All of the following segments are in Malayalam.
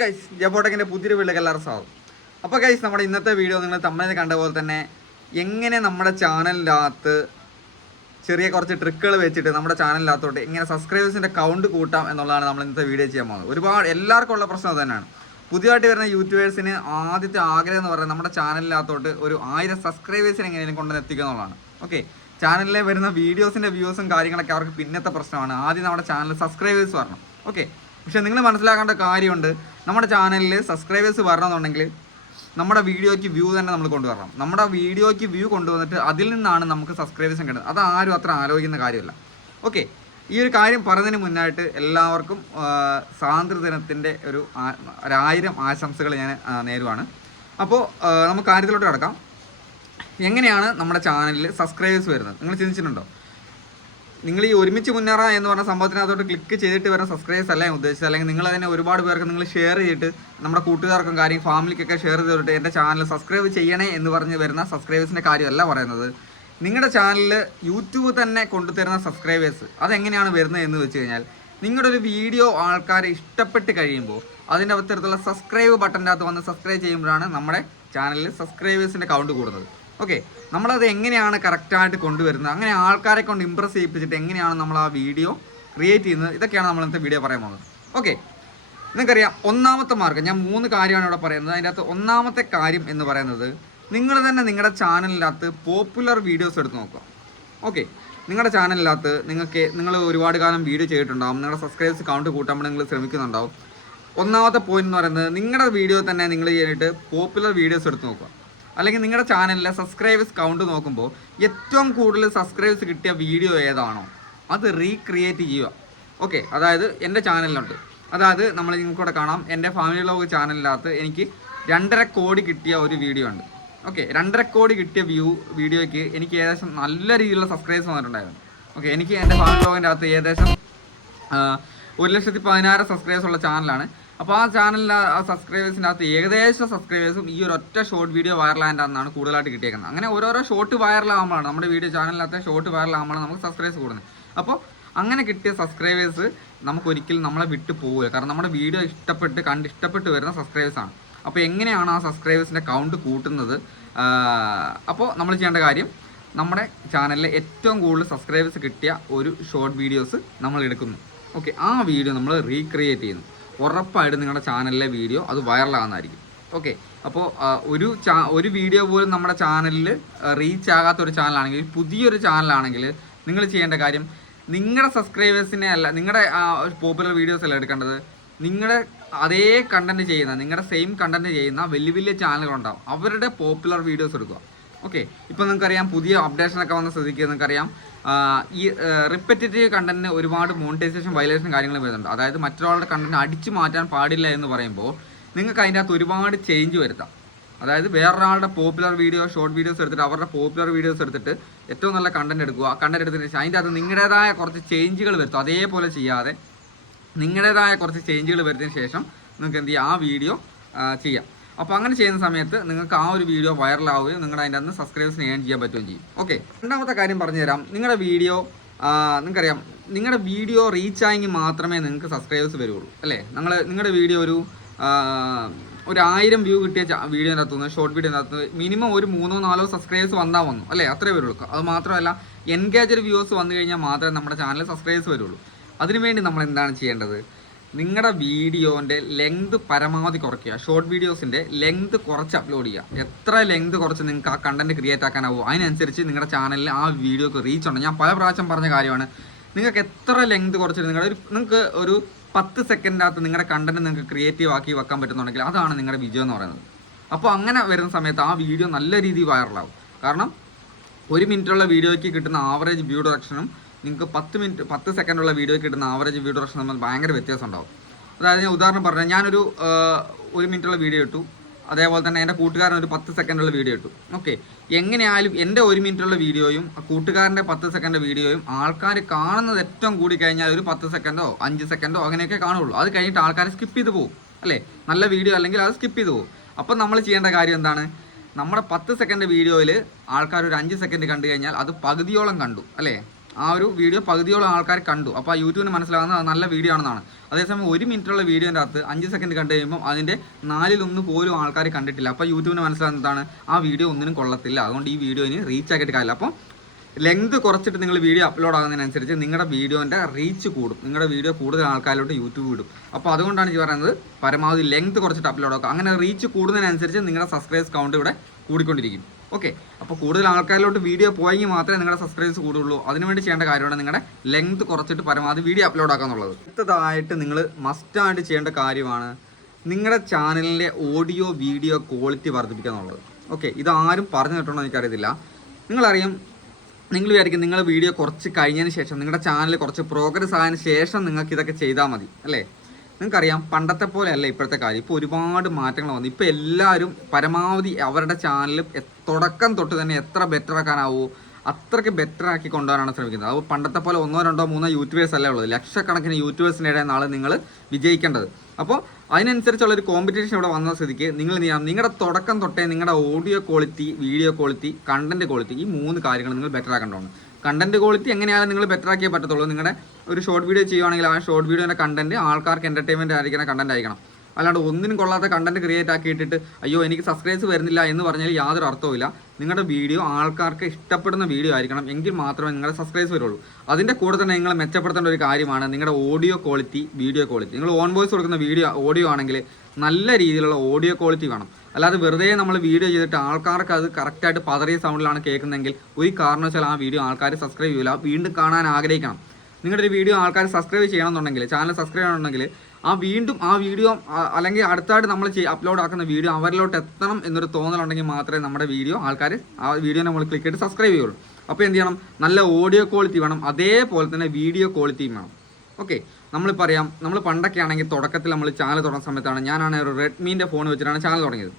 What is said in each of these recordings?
ഗൈസ് ജബോട്ടക്കിന്റെ പുതിയൊരു വീട്ടിലേക്ക് എല്ലാവരും സ്വാഗതം. അപ്പോൾ ഗൈസ് നമ്മുടെ ഇന്നത്തെ വീഡിയോ നിങ്ങൾ തമ്മിൽ കണ്ട പോലെ തന്നെ എങ്ങനെ നമ്മുടെ ചാനലിനകത്ത് ചെറിയ കുറച്ച് ട്രിക്കുകൾ വെച്ചിട്ട് നമ്മുടെ ചാനലിനകത്തോട്ട് എങ്ങനെ സബ്സ്ക്രൈബേഴ്സിന്റെ കൗണ്ട് കൂട്ടാം എന്നുള്ളതാണ് നമ്മൾ ഇന്നത്തെ വീഡിയോ ചെയ്യാൻ പോകുന്നത്. ഒരുപാട് എല്ലാവർക്കും ഉള്ള പ്രശ്നം തന്നെയാണ് പുതിയതായിട്ട് വരുന്ന യൂട്യൂബേഴ്സിന് ആദ്യത്തെ ആഗ്രഹം എന്ന് പറയുന്നത് നമ്മുടെ ചാനലിനകത്തോട്ട് ഒരു ആയിരം സബ്സ്ക്രൈബേഴ്സിനെ എങ്ങനെയും കൊണ്ടുവന്ന് എത്തിക്കുക എന്നുള്ളതാണ്. ഓക്കെ ചാനലിലെ വരുന്ന വീഡിയോസിന്റെ വ്യൂസും കാര്യങ്ങളൊക്കെ അവർക്ക് പിന്നത്തെ പ്രശ്നമാണ്. ആദ്യം നമ്മുടെ ചാനൽ സബ്സ്ക്രൈബേഴ്സ് വരണം. ഓക്കെ പക്ഷേ നിങ്ങൾ മനസ്സിലാക്കേണ്ട കാര്യമുണ്ട്. നമ്മുടെ ചാനലിൽ സബ്സ്ക്രൈബേഴ്സ് വരണമെന്നുണ്ടെങ്കിൽ നമ്മുടെ വീഡിയോയ്ക്ക് വ്യൂ തന്നെ നമ്മൾ കൊണ്ടുവരണം. നമ്മുടെ വീഡിയോയ്ക്ക് വ്യൂ കൊണ്ടുവന്നിട്ട് അതിൽ നിന്നാണ് നമുക്ക് സബ്സ്ക്രൈബേഴ്സും കിട്ടുന്നത്. അത് ആരും അത്ര ആലോചിക്കുന്ന കാര്യമല്ല. ഓക്കെ ഈ ഒരു കാര്യം പറഞ്ഞതിന് മുന്നായിട്ട് എല്ലാവർക്കും സ്വാതന്ത്ര്യദിനത്തിന്റെ ഒരു ഒരായിരം ആശംസകൾ ഞാൻ നേരുവാണ്. അപ്പോൾ നമുക്ക് കാര്യത്തിലോട്ട് കിടക്കാം. എങ്ങനെയാണ് നമ്മുടെ ചാനലിൽ സബ്സ്ക്രൈബേഴ്സ് വരുന്നത്? നിങ്ങൾ ചിന്തിച്ചിട്ടുണ്ടോ? നിങ്ങൾ ഈ ഒരുമിച്ച് മുന്നേറാം എന്ന് പറഞ്ഞ സംഭവത്തിനകത്തോട്ട് ക്ലിക്ക് ചെയ്തിട്ട് വരുന്ന സബ്സ്ക്രൈബേഴ്സ് അല്ല ഞാൻ ഉദ്ദേശിച്ചത്. അല്ലെങ്കിൽ നിങ്ങൾ അതിനെ ഒരുപാട് പേർക്ക് നിങ്ങൾ ഷെയർ ചെയ്തിട്ട് നമ്മുടെ കൂട്ടുകാർക്കും കാര്യം ഫാമിലിക്കൊക്കെ ഷെയർ ചെയ്തിട്ട് എന്റെ ചാനൽ സബ്സ്ക്രൈബ് ചെയ്യണേ എന്ന് പറഞ്ഞ് വരുന്ന സബ്സ്ക്രൈബേഴ്സിന്റെ കാര്യമല്ല പറയുന്നത്. നിങ്ങളുടെ ചാനലിൽ യൂട്യൂബ് തന്നെ കൊണ്ടുതരുന്ന സബ്സ്ക്രൈബേഴ്സ് അതെങ്ങനെയാണ് വരുന്നത് എന്ന് വെച്ച് കഴിഞ്ഞാൽ നിങ്ങളുടെ ഒരു വീഡിയോ ആൾക്കാരെ ഇഷ്ടപ്പെട്ട് കഴിയുമ്പോൾ അതിന്റെ അത്തരത്തിലുള്ള സബ്സ്ക്രൈബ് ബട്ടന്റെ അകത്ത് വന്ന് സബ്സ്ക്രൈബ് ചെയ്യുമ്പോഴാണ് നമ്മുടെ ചാനലിൽ സബ്സ്ക്രൈബേഴ്സിന്റെ കൗണ്ട് കൂടുന്നത്. ഓക്കെ നമ്മളത് എങ്ങനെയാണ് കറക്റ്റായിട്ട് കൊണ്ടുവരുന്നത്? അങ്ങനെ ആൾക്കാരെ കൊണ്ട് ഇമ്പ്രസ് ചെയ്യിപ്പിച്ചിട്ട് എങ്ങനെയാണ് നമ്മൾ ആ വീഡിയോ ക്രിയേറ്റ് ചെയ്യുന്നത്? ഇതൊക്കെയാണ് നമ്മൾ ഇന്നത്തെ വീഡിയോ പറയാൻ പോകുന്നത്. ഓക്കെ നിങ്ങൾക്കറിയാം ഒന്നാമത്തെ മാർഗം ഞാൻ മൂന്ന് കാര്യമാണ് ഇവിടെ പറയുന്നത്. അതിന്റെ അകത്ത് ഒന്നാമത്തെ കാര്യം എന്ന് പറയുന്നത് നിങ്ങൾ തന്നെ നിങ്ങളുടെ ചാനലിനകത്ത് പോപ്പുലർ വീഡിയോസ് എടുത്ത് നോക്കുക. ഓക്കെ നിങ്ങളുടെ ചാനലിനകത്ത് നിങ്ങൾക്ക് നിങ്ങൾ ഒരുപാട് കാലം വീഡിയോ ചെയ്തിട്ടുണ്ടാവും. നിങ്ങളുടെ സബ്സ്ക്രൈബേഴ്സ് കൗണ്ട് കൂട്ടാൻ നിങ്ങൾ ശ്രമിക്കുന്നുണ്ടാവും. ഒന്നാമത്തെ പോയിന്റ് എന്ന് പറയുന്നത് നിങ്ങളുടെ വീഡിയോ തന്നെ നിങ്ങൾ ചെയ്തിട്ട് പോപ്പുലർ വീഡിയോസ് എടുത്ത് നോക്കുക. അല്ലെങ്കിൽ നിങ്ങളുടെ ചാനലിലെ സബ്സ്ക്രൈബേഴ്സ് കൗണ്ട് നോക്കുമ്പോൾ ഏറ്റവും കൂടുതൽ സബ്സ്ക്രൈബേഴ്സ് കിട്ടിയ വീഡിയോ ഏതാണോ അത് റീക്രിയേറ്റ് ചെയ്യുക. ഓക്കെ അതായത് എന്റെ ചാനലിലുണ്ട്. അതായത് നമ്മൾ നിങ്ങൾക്കൂടെ കാണാം. എന്റെ ഫാമിലി ലോഗ് ചാനലിനകത്ത് എനിക്ക് രണ്ടര കോടി കിട്ടിയ ഒരു വീഡിയോ ഉണ്ട്. ഓക്കെ രണ്ടര കോടി കിട്ടിയ വ്യൂ വീഡിയോയ്ക്ക് എനിക്ക് ഏകദേശം നല്ല രീതിയിലുള്ള സബ്സ്ക്രൈബേഴ്സ് വന്നിട്ടുണ്ടായിരുന്നു. ഓക്കെ എനിക്ക് എന്റെ ഫാമിലി ലോഗിന്റെ അകത്ത് ഏകദേശം ഒരു ലക്ഷത്തി പതിനാറ് സബ്സ്ക്രൈബേഴ്സ് ഉള്ള ചാനലാണ് അപ്പോൾ ആ ചാനലിൽ ആ സബ്സ്ക്രൈബേഴ്സിന്റെ അകത്ത് ഏകദേശം സബ്സ്ക്രൈബേഴ്സും ഈ ഒരു ഒറ്റ ഷോർട്ട് വീഡിയോ വൈറലായതിനാണ് കൂടുതലായിട്ട് കിട്ടിയേക്കുന്നത്. അങ്ങനെ ഓരോരോ ഷോർട്ട് വൈറലാകുമ്പോഴാണ് നമ്മുടെ വീഡിയോ ചാനലിനകത്തെ ഷോർട്ട് വൈറലാകുമ്പോഴാണ് നമുക്ക് സബ്സ്ക്രൈബേഴ്സ് കൂടുന്നത്. അപ്പോൾ അങ്ങനെ കിട്ടിയ സബ്സ്ക്രൈബേഴ്സ് നമുക്ക് ഒരിക്കലും നമ്മളെ വിട്ടു പോകില്ല കാരണം നമ്മുടെ വീഡിയോ ഇഷ്ടപ്പെട്ട് കണ്ട് ഇഷ്ടപ്പെട്ട് വരുന്ന സബ്സ്ക്രൈബേഴ്സാണ് അപ്പോൾ എങ്ങനെയാണ് ആ സബ്സ്ക്രൈബേഴ്സിന്റെ കൗണ്ട് കൂട്ടുന്നത്? അപ്പോൾ നമ്മൾ ചെയ്യേണ്ട കാര്യം നമ്മുടെ ചാനലിലെ ഏറ്റവും കൂടുതൽ സബ്സ്ക്രൈബേഴ്സ് കിട്ടിയ ഒരു ഷോർട്ട് വീഡിയോസ് നമ്മൾ എടുക്കുന്നു. ഓക്കെ ആ വീഡിയോ നമ്മൾ റീക്രിയേറ്റ് ചെയ്യുന്നു. ഉറപ്പായിട്ടും നിങ്ങളുടെ ചാനലിലെ വീഡിയോ അത് വൈറലാകുന്നതായിരിക്കും. ഓക്കെ അപ്പോൾ ഒരു ചാ ഒരു വീഡിയോ പോലും നമ്മുടെ ചാനലിൽ റീച്ച് ആകാത്ത ഒരു ചാനലാണെങ്കിൽ പുതിയൊരു ചാനലാണെങ്കിൽ നിങ്ങൾ ചെയ്യേണ്ട കാര്യം നിങ്ങളുടെ സബ്സ്ക്രൈബേഴ്സിനെ അല്ല നിങ്ങളുടെ പോപ്പുലർ വീഡിയോസ് അല്ല എടുക്കേണ്ടത്. നിങ്ങളുടെ അതേ കണ്ടന്റ് ചെയ്യുന്ന നിങ്ങളുടെ സെയിം കണ്ടന്റ് ചെയ്യുന്ന വലിയ വലിയ ചാനലുകളുണ്ടാവും. അവരുടെ പോപ്പുലർ വീഡിയോസ് എടുക്കുക. ഓക്കെ ഇപ്പം നിങ്ങൾക്കറിയാം പുതിയ അപ്ഡേഷൻ ഒക്കെ വന്ന സ്ഥിതിക്ക് നിങ്ങൾക്കറിയാം ഈ റിപ്പറ്റേറ്റീവ് കണ്ടന്റിന് ഒരുപാട് മോണിറ്റൈസേഷൻ വയലേഷൻ കാര്യങ്ങൾ വരുന്നുണ്ട്. അതായത് മറ്റൊരാളുടെ കണ്ടന്റ് അടിച്ചു മാറ്റാൻ പാടില്ല എന്ന് പറയുമ്പോൾ നിങ്ങൾക്ക് അതിന്റെ അകത്ത് ഒരുപാട് ചേഞ്ച് വരുത്താം. അതായത് വേറൊരാളുടെ പോപ്പുലർ വീഡിയോ ഷോർട്ട് വീഡിയോസ് എടുത്തിട്ട് അവരുടെ പോപ്പുലർ വീഡിയോസ് എടുത്തിട്ട് ഏറ്റവും നല്ല കണ്ടന്റ് എടുക്കുക. കണ്ടന്റ് എടുത്തിട്ട് ശേഷം അതിന്റെ അകത്ത് നിങ്ങളുടേതായ കുറച്ച് ചേഞ്ചുകൾ വരുത്തും. അതേപോലെ ചെയ്യാതെ നിങ്ങളുടേതായ കുറച്ച് ചേഞ്ചുകൾ വരുത്തിയതിന് ശേഷം നിങ്ങൾക്ക് എന്ത് ചെയ്യാം? ആ വീഡിയോ ചെയ്യാം. അപ്പോൾ അങ്ങനെ ചെയ്യുന്ന സമയത്ത് നിങ്ങൾക്ക് ആ ഒരു വീഡിയോ വൈറലാവുകയും നിങ്ങളുടെ അതിന്റെ അന്ന് സബ്സ്ക്രൈബേഴ്സിന് ഏൺ ചെയ്യാൻ പറ്റുകയും ചെയ്യും. ഓക്കെ രണ്ടാമത്തെ കാര്യം പറഞ്ഞു തരാം നിങ്ങളുടെ വീഡിയോ നിങ്ങൾക്കറിയാം. നിങ്ങളുടെ വീഡിയോ റീച്ച് ആയെങ്കിൽ മാത്രമേ നിങ്ങൾക്ക് സബ്സ്ക്രൈബേഴ്സ് വരുള്ളൂ. അല്ലേ? നിങ്ങൾ നിങ്ങളുടെ വീഡിയോ ഒരു ഒരു ആയിരം വ്യൂ കിട്ടിയ വീഡിയോന്റെ അകത്തുനിന്ന് ഷോർട്ട് വീഡിയോ അകത്ത് മിനിമം ഒരു മൂന്നോ നാലോ സബ്സ്ക്രൈബേഴ്സ് വന്നാൽ വന്നു. അല്ലേ? അത്രേ വരുള്ളൂ. അത് മാത്രമല്ല എൻഗേജഡ് വ്യൂവേഴ്സ് വന്നു കഴിഞ്ഞാൽ മാത്രമേ നമ്മുടെ ചാനൽ സബ്സ്ക്രൈബേഴ്സ് വരുള്ളൂ. അതിനുവേണ്ടി നമ്മൾ എന്താണ് ചെയ്യേണ്ടത്? നിങ്ങളുടെ വീഡിയോന്റെ ലെങ്ത് പരമാവധി കുറയ്ക്കുക. ഷോർട്ട് വീഡിയോസിന്റെ ലെങ്ത് കുറച്ച് അപ്ലോഡ് ചെയ്യുക. എത്ര ലെങ്ത് കുറച്ച് നിങ്ങൾക്ക് ആ കണ്ടന്റ് ക്രിയേറ്റ് ആക്കാനാവും അതിനനുസരിച്ച് നിങ്ങളുടെ ചാനലിൽ ആ വീഡിയോക്ക് റീച്ച് ഉണ്ട്. ഞാൻ പല പ്രാവശ്യം പറഞ്ഞ കാര്യമാണ് നിങ്ങൾക്ക് എത്ര ലെങ്ത് കുറച്ചിട്ട് നിങ്ങളുടെ ഒരു നിങ്ങൾക്ക് ഒരു പത്ത് സെക്കൻഡിനകത്ത് നിങ്ങളുടെ കണ്ടന്റ് നിങ്ങൾക്ക് ക്രിയേറ്റീവ് ആക്കി വെക്കാൻ പറ്റുന്നുണ്ടെങ്കിൽ അതാണ് നിങ്ങളുടെ വിജയം എന്ന് പറയുന്നത്. അപ്പോൾ അങ്ങനെ വരുന്ന സമയത്ത് ആ വീഡിയോ നല്ല രീതിയിൽ വൈറലാവും കാരണം ഒരു മിനിറ്റുള്ള വീഡിയോയ്ക്ക് കിട്ടുന്ന ആവറേജ് വ്യൂ ഡയറക്ഷനും നിങ്ങൾക്ക് പത്ത് മിനിറ്റ് പത്ത് സെക്കൻഡുള്ള വീഡിയോ കിട്ടുന്ന ആവറേജ് വീഡിയോ പ്രശ്നം തമ്മിൽ ഭയങ്കര വ്യത്യാസം ഉണ്ടാവും അതായത് ഞാൻ ഉദാഹരണം പറഞ്ഞു ഞാനൊരു ഒരു മിനിറ്റുള്ള വീഡിയോ ഇട്ടു. അതേപോലെ തന്നെ എന്റെ കൂട്ടുകാരൻ ഒരു പത്ത് സെക്കൻഡുള്ള വീഡിയോ ഇട്ടു. ഓക്കെ എങ്ങനെയായാലും എന്റെ ഒരു മിനിറ്റുള്ള വീഡിയോയും കൂട്ടുകാരന്റെ പത്ത് സെക്കൻഡ് വീഡിയോയും ആൾക്കാർ കാണുന്നത് ഏറ്റവും കൂടി കഴിഞ്ഞാൽ ഒരു പത്ത് സെക്കൻഡോ അഞ്ച് സെക്കൻഡോ അങ്ങനെയൊക്കെ കാണുള്ളൂ അത് കഴിഞ്ഞിട്ട് ആൾക്കാർ സ്കിപ്പ് ചെയ്ത് പോകും. അല്ലേ? നല്ല വീഡിയോ അല്ലെങ്കിൽ അത് സ്കിപ്പ് ചെയ്ത് പോകും. അപ്പം നമ്മൾ ചെയ്യേണ്ട കാര്യം എന്താണ്? നമ്മുടെ പത്ത് സെക്കൻഡ് വീഡിയോയിൽ ആൾക്കാർ ഒരു അഞ്ച് സെക്കൻഡ് കണ്ടു കഴിഞ്ഞാൽ അത് പകുതിയോളം കണ്ടു. അല്ലേ? ആ ഒരു വീഡിയോ പകുതിയോളം ആൾക്കാർ കണ്ടു. അപ്പോൾ ആ യൂട്യൂബിന് മനസ്സിലാകുന്നത് നല്ല വീഡിയോ ആണെന്നാണ്. അതേസമയം ഒരു മിനിറ്റുള്ള വീഡിയോന്റെ അകത്ത് അഞ്ച് സെക്കൻഡ് കണ്ടു കഴിയുമ്പോൾ അതിന്റെ നാലിലൊന്ന് പോലും ആൾക്കാർ കണ്ടിട്ടില്ല. അപ്പോൾ യൂട്യൂബിന് മനസ്സിലാകുന്നതാണ് ആ വീഡിയോ ഒന്നിനും കൊള്ളത്തില്ല. അതുകൊണ്ട് ഈ വീഡിയോ ഇനി റീച്ച് ആക്കിയിട്ട് കാര്യമില്ല. അപ്പോൾ ലെങ്ത് കുറച്ചിട്ട് നിങ്ങൾ വീഡിയോ അപ്ലോഡ് ആകുന്നതിനനുസരിച്ച് നിങ്ങളുടെ വീഡിയോന്റെ റീച്ച് കൂടും. നിങ്ങളുടെ വീഡിയോ കൂടുതൽ ആൾക്കാരിലോട്ട് യൂട്യൂബ് വിടും അപ്പോൾ അതുകൊണ്ടാണ് ഈ പറയുന്നത് പരമാവധി ലെങ്ത് കുറച്ചിട്ട് അപ്ലോഡ് ആക്കുക. അങ്ങനെ റീച്ച് കൂടുന്നതിനനുസരിച്ച് നിങ്ങളുടെ സബ്സ്ക്രൈബേഴ്സ് കൗണ്ട് ഇവിടെ കൂടിക്കൊണ്ടിരിക്കും. ഓക്കെ അപ്പോൾ കൂടുതൽ ആൾക്കാരിലോട്ട് വീഡിയോ പോയെങ്കിൽ മാത്രമേ നിങ്ങളുടെ സബ്സ്ക്രൈബേഴ്സ് കൂടുള്ളൂ. അതിനുവേണ്ടി ചെയ്യേണ്ട കാര്യമാണ് നിങ്ങളുടെ ലെങ്ത് കുറച്ചിട്ട് പരമാവധി വീഡിയോ അപ്ലോഡ് ആക്കുക എന്നുള്ളത് അടുത്തതായിട്ട് നിങ്ങൾ മസ്റ്റായിട്ട് ചെയ്യേണ്ട കാര്യമാണ് നിങ്ങളുടെ ചാനലിന്റെ ഓഡിയോ വീഡിയോ ക്വാളിറ്റി വർദ്ധിപ്പിക്കുക എന്നുള്ളത്. ഓക്കെ ഇതാരും പറഞ്ഞു തന്നിട്ടുണ്ടോ എനിക്കറിയത്തില്ല. നിങ്ങളറിയാം നിങ്ങൾ വിചാരിക്കും നിങ്ങളുടെ വീഡിയോ കുറച്ച് കഴിഞ്ഞതിന് ശേഷം നിങ്ങളുടെ ചാനൽ കുറച്ച് പ്രോഗ്രസ് ആയതിനു ശേഷം നിങ്ങൾക്ക് ഇതൊക്കെ ചെയ്താൽ മതി അല്ലേ? നിങ്ങൾക്കറിയാം പണ്ടത്തെ പോലെയല്ല ഇപ്പോഴത്തെ കാര്യം. ഇപ്പോൾ ഒരുപാട് മാറ്റങ്ങൾ വന്നു. ഇപ്പോൾ എല്ലാവരും പരമാവധി അവരുടെ ചാനൽ തുടക്കം തൊട്ട് തന്നെ എത്ര ബെറ്റർ ആക്കാനാവോ അത്രയ്ക്ക് ബെറ്റർ ആക്കി കൊണ്ടുവരാനാണ് ശ്രമിക്കുന്നത്. അപ്പോൾ പണ്ടത്തെ പോലെ ഒന്നോ രണ്ടോ മൂന്നോ യൂട്യൂബേഴ്സ് അല്ലേ ഉള്ളത്. ലക്ഷക്കണക്കിന് യൂട്യൂബേഴ്സിന്റെ ഇടയിൽ നാളെ നിങ്ങൾ വിജയിക്കേണ്ടത്. അപ്പോൾ അതിനനുസരിച്ചുള്ള ഒരു കോമ്പറ്റീഷൻ ഇവിടെ വന്ന സ്ഥിതിക്ക് നിങ്ങൾ നിങ്ങളുടെ തുടക്കം തൊട്ടേ നിങ്ങളുടെ audio quality video quality content quality ഈ മൂന്ന് കാര്യങ്ങൾ നിങ്ങൾ ബെറ്റർ ആക്കേണ്ടതാണ്. കണ്ടന്റ് ക്വാളിറ്റി എങ്ങനെയാണ് നിങ്ങൾ ബെറ്റർ ആക്കിയേ പറ്റത്തുള്ളൂ? നിങ്ങളുടെ ഒരു ഷോർട്ട് വീഡിയോ ചെയ്യുവാണെങ്കിൽ ആ ഷോർട്ട് വീഡിയോന്റെ കണ്ടന്റ് ആൾക്കാർക്ക് എന്റർടൈൻമെന്റ് ആയിരിക്കുന്ന കണ്ടന്റ് ആയിരിക്കണം. അല്ലാണ്ട് ഒന്നിനും കൊള്ളാത്ത കണ്ടന്റ് ക്രിയേറ്റ് ആക്കി ഇട്ടിട്ട് അയ്യോ എനിക്ക് സബ്സ്ക്രൈബ്സ് വരുന്നില്ല എന്ന് പറഞ്ഞാൽ യാതൊരു അർത്ഥവുമില്ല. നിങ്ങളുടെ വീഡിയോ ആൾക്കാർക്ക് ഇഷ്ടപ്പെടുന്ന വീഡിയോ ആയിരിക്കണം എങ്കിൽ മാത്രമേ നിങ്ങളുടെ സബ്സ്ക്രൈബ്സ് വരുള്ളൂ. അതിന്റെ കൂടെ തന്നെ നിങ്ങൾ മെച്ചപ്പെടുത്തേണ്ട ഒരു കാര്യമാണ് നിങ്ങളുടെ ഓഡിയോ ക്വാളിറ്റി വീഡിയോ ക്വാളിറ്റി നിങ്ങൾ ഓൺ വോയിസ് കൊടുക്കുന്ന വീഡിയോ ഓഡിയോ ആണെങ്കിൽ നല്ല രീതിയിലുള്ള ഓഡിയോ ക്വാളിറ്റി വേണം. അല്ലാതെ വെറുതെ നമ്മൾ വീഡിയോ ചെയ്തിട്ട് ആൾക്കാർക്ക് അത് കറക്റ്റായിട്ട് പതറിയ സൗണ്ടിലാണ് കേൾക്കുന്നതെങ്കിൽ ഒരു കാരണവശാൽ ആ വീഡിയോ ആൾക്കാർ സബ്സ്ക്രൈബ് ചെയ്യില്ല വീണ്ടും കാണാൻ ആഗ്രഹിക്കണം. നിങ്ങളുടെ ഒരു വീഡിയോ ആൾക്കാർ സബ്സ്ക്രൈബ് ചെയ്യണമെന്നുണ്ടെങ്കിൽ ചാനൽ സബ്സ്ക്രൈബ് ചെയ്യണമെന്നുണ്ടെങ്കിൽ ആ വീണ്ടും ആ വീഡിയോ അല്ലെങ്കിൽ അടുത്തായിട്ട് നമ്മൾ അപ്ലോഡ് ആക്കുന്ന വീഡിയോ അവരിലോട്ട് എത്തണം എന്നൊരു തോന്നലുണ്ടെങ്കിൽ മാത്രമേ നമ്മുടെ വീഡിയോ ആൾക്കാർ ആ വീഡിയോ നമ്മൾ ക്ലിക്ക് ചെയ്ത് സബ്സ്ക്രൈബ് ചെയ്യുള്ളൂ. അപ്പോൾ എന്ത് ചെയ്യണം? നല്ല ഓഡിയോ ക്വാളിറ്റി വേണം. അതേപോലെ തന്നെ വീഡിയോ ക്വാളിറ്റിയും വേണം. ഓക്കെ നമ്മളിപ്പോൾ അറിയാം നമ്മൾ പണ്ടൊക്കെ ആണെങ്കിൽ തുടക്കത്തിൽ നമ്മൾ ചാനൽ തുടങ്ങുന്ന സമയത്താണ് ഞാനാണ് ഒരു റെഡ്മീന്റെ ഫോൺ വെച്ചിട്ടാണ് ചാനൽ തുടങ്ങിയത്.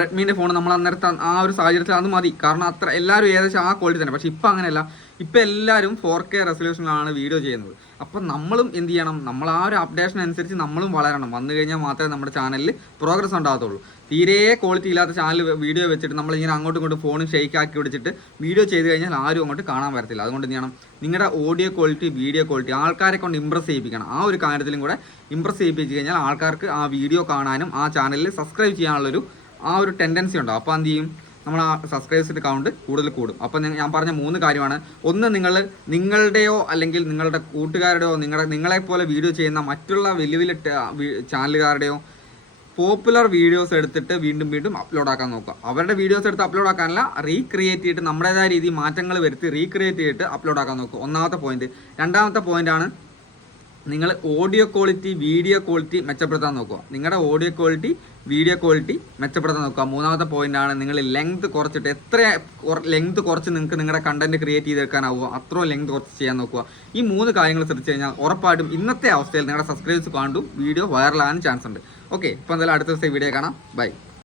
റെഡ്മീന്റെ ഫോൺ നമ്മൾ അന്നേരത്തെ ആ ഒരു സാഹചര്യത്തിൽ അത് മതി. കാരണം അത്ര എല്ലാവരും ഏകദേശം ആ ക്വാളിറ്റി തന്നെ. പക്ഷേ ഇപ്പം അങ്ങനെയല്ല. ഇപ്പം എല്ലാവരും ഫോർ കെ റെസൊല്യൂഷനിലാണ് വീഡിയോ ചെയ്യുന്നത്. അപ്പം നമ്മളും എന്ത് ചെയ്യണം? നമ്മൾ ആ ഒരു അപ്ഡേഷൻ അനുസരിച്ച് നമ്മളും വളരണം. വന്നു കഴിഞ്ഞാൽ മാത്രമേ നമ്മുടെ ചാനലിൽ പ്രോഗ്രസ് ഉണ്ടാകത്തുള്ളൂ. തീരെ ക്വാളിറ്റി ഇല്ലാത്ത ചാനൽ വീഡിയോ വെച്ചിട്ട് നമ്മളിങ്ങനെ അങ്ങോട്ടും ഇങ്ങോട്ടും ഫോണും ഷെയ്ക്ക് ആക്കി പിടിച്ചിട്ട് വീഡിയോ ചെയ്ത് കഴിഞ്ഞാൽ ആരും അങ്ങോട്ട് കാണാൻ വരത്തില്ല. അതുകൊണ്ട് എന്ത് ചെയ്യണം? നിങ്ങളുടെ ഓഡിയോ ക്വാളിറ്റി വീഡിയോ ക്വാളിറ്റി ആൾക്കാരെ കൊണ്ട് ഇമ്പ്രസ് ചെയ്യിപ്പിക്കണം. ആ ഒരു കാര്യത്തിലും കൂടെ ഇമ്പ്രസ് ചെയ്യിപ്പിച്ച് കഴിഞ്ഞാൽ ആൾക്കാർക്ക് ആ വീഡിയോ കാണാനും ആ ചാനലിൽ സബ്സ്ക്രൈബ് ചെയ്യാനുള്ളൊരു ആ ഒരു ടെൻഡൻസി ഉണ്ടാവും അപ്പോൾ എന്ത് ചെയ്യും? നമ്മൾ ആ സബ്സ്ക്രൈബേഴ്സിന്റെ കൗണ്ട് കൂടുതൽ കൂടും. അപ്പോൾ ഞാൻ പറഞ്ഞ മൂന്ന് കാര്യമാണ്. ഒന്ന് നിങ്ങൾ നിങ്ങളുടെയോ അല്ലെങ്കിൽ നിങ്ങളുടെ കൂട്ടുകാരുടെയോ നിങ്ങളുടെ നിങ്ങളെപ്പോലെ വീഡിയോ ചെയ്യുന്ന മറ്റുള്ള വലിയ വലിയ ചാനലുകാരുടെയോ പോപ്പുലർ വീഡിയോസ് എടുത്തിട്ട് വീണ്ടും വീണ്ടും അപ്ലോഡ് ആക്കാൻ നോക്കുക. അവരുടെ വീഡിയോസ് എടുത്ത് അപ്ലോഡ് ആക്കാനല്ല റീക്രിയേറ്റ് ചെയ്തിട്ട് നമ്മുടേതായ രീതിയിൽ മാറ്റങ്ങൾ വരുത്തി റീക്രിയേറ്റ് ചെയ്തിട്ട് അപ്ലോഡ് ആക്കാൻ നോക്കുക. ഒന്നാമത്തെ പോയിന്റ് രണ്ടാമത്തെ പോയിന്റാണ് നിങ്ങൾ ഓഡിയോ ക്വാളിറ്റി വീഡിയോ ക്വാളിറ്റി മെച്ചപ്പെടുത്താൻ നോക്കുക. നിങ്ങളുടെ ഓഡിയോ ക്വാളിറ്റി വീഡിയോ ക്വാളിറ്റി മെച്ചപ്പെടുത്താൻ നോക്കുക. മൂന്നാമത്തെ പോയിന്റ് ആണ് നിങ്ങൾ ലെങ്ത് കുറച്ചിട്ട് എത്ര ലെങ്ത് കുറച്ച് നിങ്ങൾക്ക് നിങ്ങളുടെ കണ്ടന്റ് ക്രിയേറ്റ് ചെയ്തെടുക്കാനാവുമോ അത്രയും ലെങ്ത് കുറച്ച് ചെയ്യാൻ നോക്കുക. ഈ മൂന്ന് കാര്യങ്ങൾ ശ്രദ്ധിച്ചു കഴിഞ്ഞാൽ ഉറപ്പായിട്ടും ഇന്നത്തെ അവസ്ഥയിൽ നിങ്ങളുടെ സബ്സ്ക്രൈബേഴ്സ് കാണും. വീഡിയോ വൈറലാകാൻ ചാൻസ് ഉണ്ട്. ഓക്കെ ഇപ്പോൾ എന്തായാലും അടുത്ത ദിവസം വീഡിയോ കാണാം. ബൈ